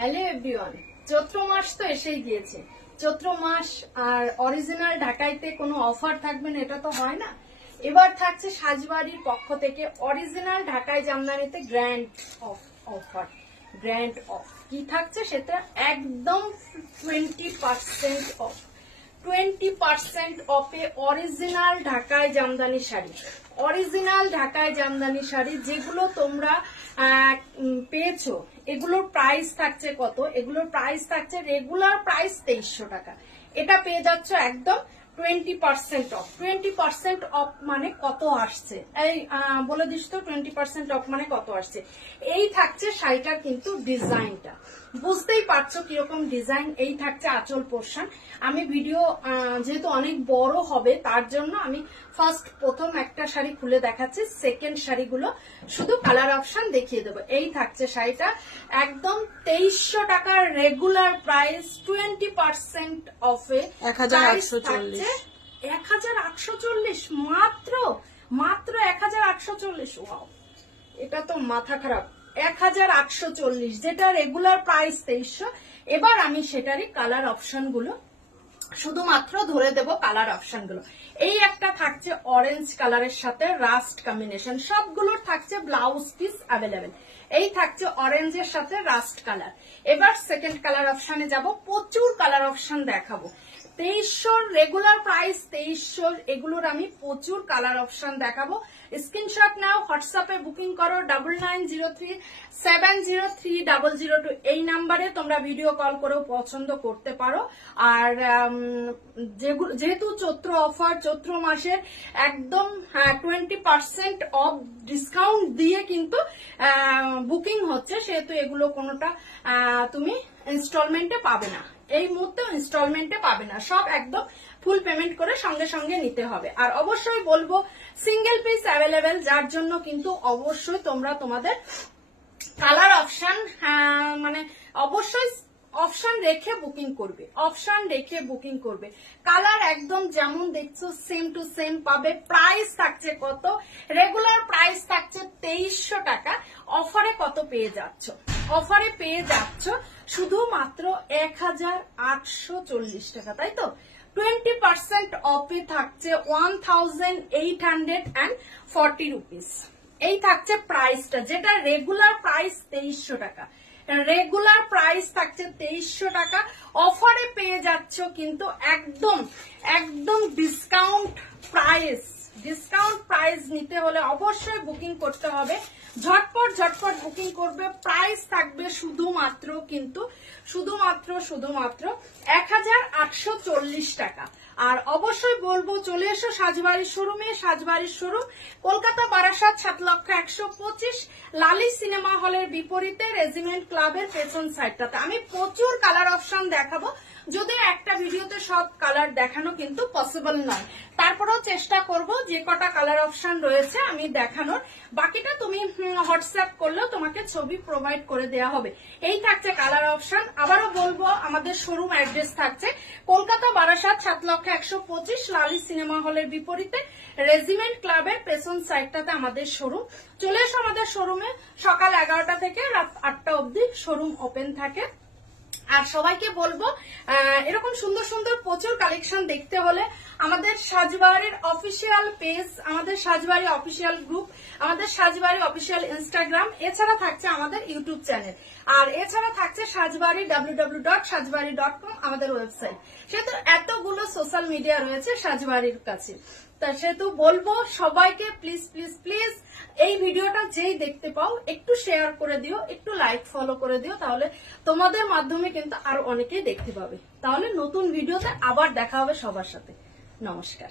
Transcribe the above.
Hello everyone, চৈত্র মাস তো এসেই গিয়েছে। চৈত্র মাস আর অরিজিনাল ঢাকাইতে কোনো অফার থাকবে না এটা তো হয় না। এবার থাকছে সাজবাড়ির পক্ষ থেকে অরিজিনাল ঢাকাই জামদানিতে গ্র্যান্ড অফার। গ্র্যান্ড অফ কি থাকছে সেটা একদম 20% অফ। 20% অফে অরিজিনাল ঢাকাই জামদানি শাড়ি, অরিজিনাল ঢাকাই জামদানি শাড়ি যেগুলো তোমরা পেয়েছো, এগুলোর প্রাইস থাকছে কত? এগুলোর প্রাইস থাকছে রেগুলার প্রাইস 2300 টাকা। এটা পেয়ে যাচ্ছ একদম 20% অফ। 20% অফ মানে কত আসছে? এই বলে দিস তো 20% অফ মানে কত আসছে। এই থাকছে শাড়িটার কিন্তু ডিজাইনটা, বুঝতেই পারছো কিরকম ডিজাইন। এই থাকছে আঁচল পোরশন। আমি ভিডিও যেহেতু অনেক বড় হবে তার জন্য আমি প্রথম একটা শাড়ি খুলে দেখাচ্ছি, সেকেন্ড শাড়িগুলো শুধু কালার অপশন দেখিয়ে দেবো। এই থাকছে শাড়িটা একদম 2300 টাকার রেগুলার প্রাইস 20% অফে 1840 মাত্র 1840। ওয়াও, এটা তো মাথা খারাপ। 1840 যেটা রেগুলার প্রাইস 2300। এবার আমি সেটারই কালার অপশন গুলো শুধুমাত্র ধরে দেব। কালার অপশন গুলো এই একটা থাকছে অরেঞ্জ কালারের সাথে রাস্ট কম্বিনেশন, সবগুলোর থাকছে ব্লাউজ পিস অ্যাভেলেবেল। এই থাকছে অরেঞ্জের সাথে রাস্ট কালার। এবার সেকেন্ড কালার অপশনে যাব, প্রচুর কালার অপশন দেখাবো। 2300 রেগুলার প্রাইস 2300, এগুলোর আমি প্রচুর কালার অপশন দেখাবো। স্ক্রিনশট নাও, হোয়াটসঅ্যাপে বুকিং করো 9903703002 এই নাম্বারে তোমরা ভিডিও কল করেও পছন্দ করতে পারো। আর যেহেতু চৈত্র অফার, চৈত্র মাসের একদম 20% অফ ডিসকাউন্ট দিয়ে কিন্তু বুকিং হচ্ছে, সেহেতু এগুলো কোনোটা তুমি ইনস্টলমেন্টে পাবে না। এই মুহূর্তে ইনস্টলমেন্টে পাবে না, সব একদম ফুল পেমেন্ট করে সঙ্গে সঙ্গে নিতে হবে। আর অবশ্যই বলবো সিঙ্গেল পিস অ্যাভেলেবেল, যার জন্য কিন্তু অবশ্যই তোমরা তোমাদের কালার অপশন মানে অবশ্যই অপশন রেখে বুকিং করবে, অপশন রেখে বুকিং করবে। কালার একদম যেমন দেখছো সেম টু সেম পাবে। প্রাইস থাকছে কত? রেগুলার প্রাইস থাকছে 2300 টাকা। অফারে কত পেয়ে যাচ্ছ? অফারে পেয়ে যাচ্ছ শুধুমাত্র 1840 টাকা, তাই তো? 20% অফে থাকছে 1840 রুপিস। এই থাকছে প্রাইসটা, যেটা রেগুলার প্রাইস 2300 টাকা। রেগুলার প্রাইস থাকছে 2300 টাকা, অফারে পেয়ে যাচ্ছ কিন্তু একদম একদম ডিসকাউন্ট প্রাইস। ডিসকাউন্ট প্রাইস নিতে হলে অবশ্যই বুকিং করতে হবে। ঝটপট ঝটপট বুকিং করবে। প্রাইস থাকবে শুধুমাত্র কিন্তু শুধুমাত্র 1840 টাকা। আর অবশ্যই বলবো চলে এসো সাজবাড়ির শোরুমে। সাজবাড়ির শোরুম কলকাতা বারাসাত 7,125, লালি সিনেমা হলের বিপরীতে রেজিমেন্ট ক্লাবের পেছন সাইডটাতে। আমি প্রচুর কালার অপশন দেখাবো, যদিও একটা ভিডিওতে সব কালার দেখানো কিন্তু পসিবল নয়, তারপরেও চেষ্টা করব যে কটা কালার অপশন রয়েছে আমি দেখানোর। বাকিটা তুমি হোয়াটসঅ্যাপ করলেও তোমাকে ছবি প্রোভাইড করে দেওয়া হবে। এই থাকছে কালার অপশন। আবারও বলবো আমাদের শোরুম অ্যাড্রেস থাকছে কলকাতা বারাসাত 7,125, লালি সিনেমা হলের বিপরীতে রেজিমেন্ট ক্লাবের পেছন সাইডটাতে আমাদের শোরুম। চলে এসো আমাদের শোরুমে। সকাল 11টা থেকে রাত 8টা অবধি শোরুম ওপেন থাকে। আর সবাইকে বলবো এরকম সুন্দর সুন্দর প্রচুর কালেকশন দেখতে হলে আমাদের সাজবাড়ির অফিসিয়াল পেজ, আমাদের সাজবাড়ি অফিসিয়াল গ্রুপ, আমাদের সাজবাড়ি অফিসিয়াল ইনস্টাগ্রাম, এছাড়া থাকছে আমাদের ইউটিউব চ্যানেল, আর এছাড়া থাকছে সাজবাড়ি www.sajbari.com আমাদের ওয়েবসাইট। সেহেতু এতগুলো সোশ্যাল মিডিয়া রয়েছে সাজবাড়ির কাছে, তা সেহেতু বলবো সবাইকে প্লিজ প্লিজ প্লিজ এই ভিডিওটা যেই দেখতে পাও একটু শেয়ার করে দিও, একটু লাইক ফলো করে দিও, তাহলে তোমাদের মাধ্যমে কিন্তু আরো অনেকেই দেখতে পাবে। তাহলে নতুন ভিডিওতে আবার দেখা হবে সবার সাথে। নমস্কার।